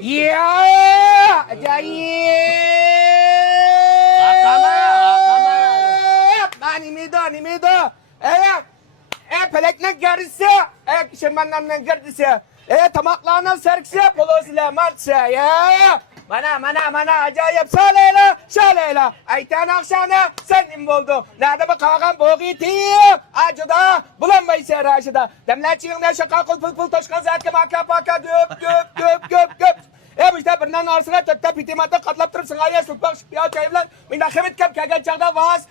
Ya, acayip. Nimido. Peleknek gerisi, şemanlarının gerisi. Tamaklarının sergisi, polosuyla martsı. Ya. Mana, acayip. Şaleyla. Ayten akşana senin buldu. Nerede bu kavan boğitiyim? Acıda, bulanmayı raşıda. Demlerçiğinde şaka pul toşkan zerke maka göp. İşte birinin arasına tütte pitimatı katlaptırıp sınavya sıkmak ya çayımlar. Mina kemit kem kegen çağda vas.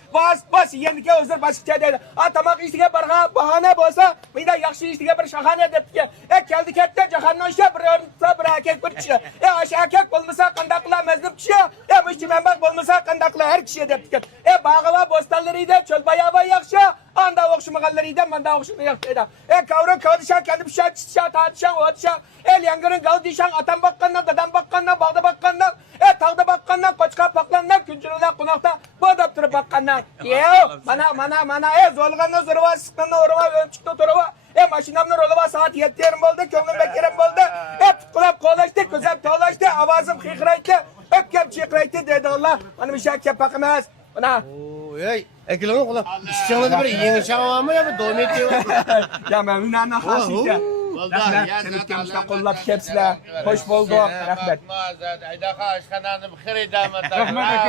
Yendike özür başlıkça dedi. Tamak iştike bir bahane bolsa. Mina yakşı iştike bir şahane deptike. Geldik ette cahannon işe bir erkek bir kişi. Aşı erkek bulmasa kandakla mezlip kişi. Müşti membak bulmasa kandakla her kişiye deptike. Bağıva bostanlarıydı çöl bayağı yakşı. Anda okşumagallarıydı manda okşuma yaktıydı. Kavrun kavdişan kendi bişan çişan tartışan oğdişan. Yangının kavdişan atan bakkandan dadan bakkandan bağda bakkandan. Tağda bakkandan koçka baklandan küncüründen konakta bu adaptırı bakkandan. Mana zorluğundan zorluğa sıklandan orava ölçükte torava. Maşinamdan orava saat 7 yerim oldu kömrüm beklerim oldu. Kulağım kolaştı gözüm tolaştı avazım kıkraydı. Gel çıkraydı dedi Allah. Bana bir şey bakmaz. Bana. Ey, ekilonu kula. İşçiğini bir yeni şahı mı ya? Domet diyor. Ya ben ünanına hasiydi. Vallahi ya Seni gelmişler kollap kepsler. Hoş bulduk. Rahmet. Rahmet.